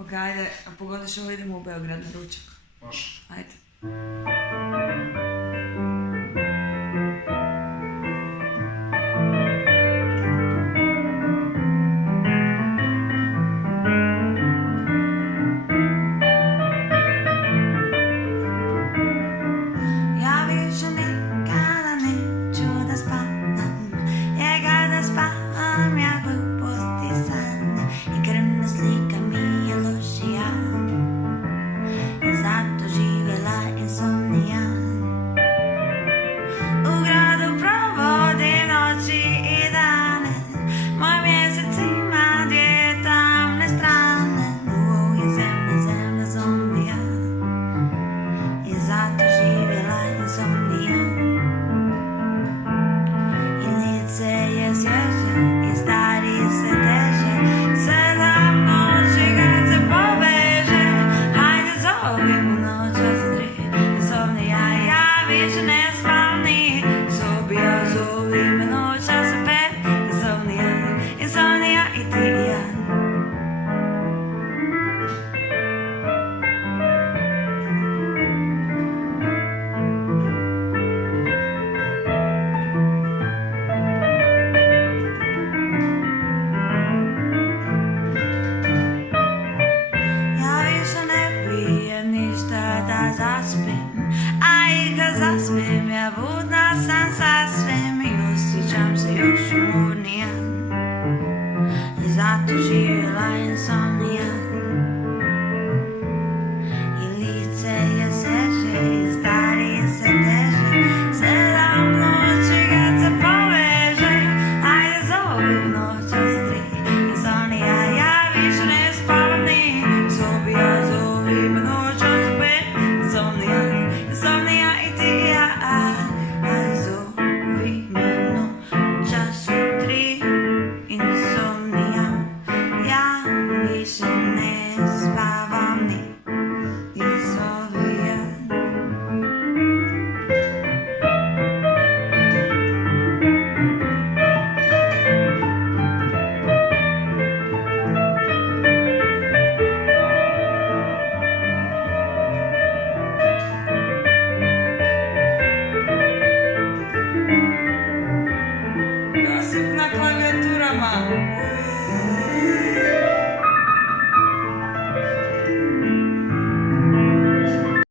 Ok, ajde, a pogodiš ovo, idemo u Beograd na ručak. Može. Ajde. Ja više nikada neću da spavam, jer kada spavam ja gluposti san i krvna slika mi je lošija i zato živjela insomnija. U gradu provodim noći i dane, moj mjesec ima dvije tamne strane. Ovo je zemlja zombija i zato živjela insomnija. I lice je svježe i stari se teže, 7 noći kad se poveže. Hajde zovimo noć za 3, insomnija, ja više ne spavam ni sobija. Zovi me noć za 5, insomnija, insomnija i ti i ja. Ja više ne pijem ništa da zaspim,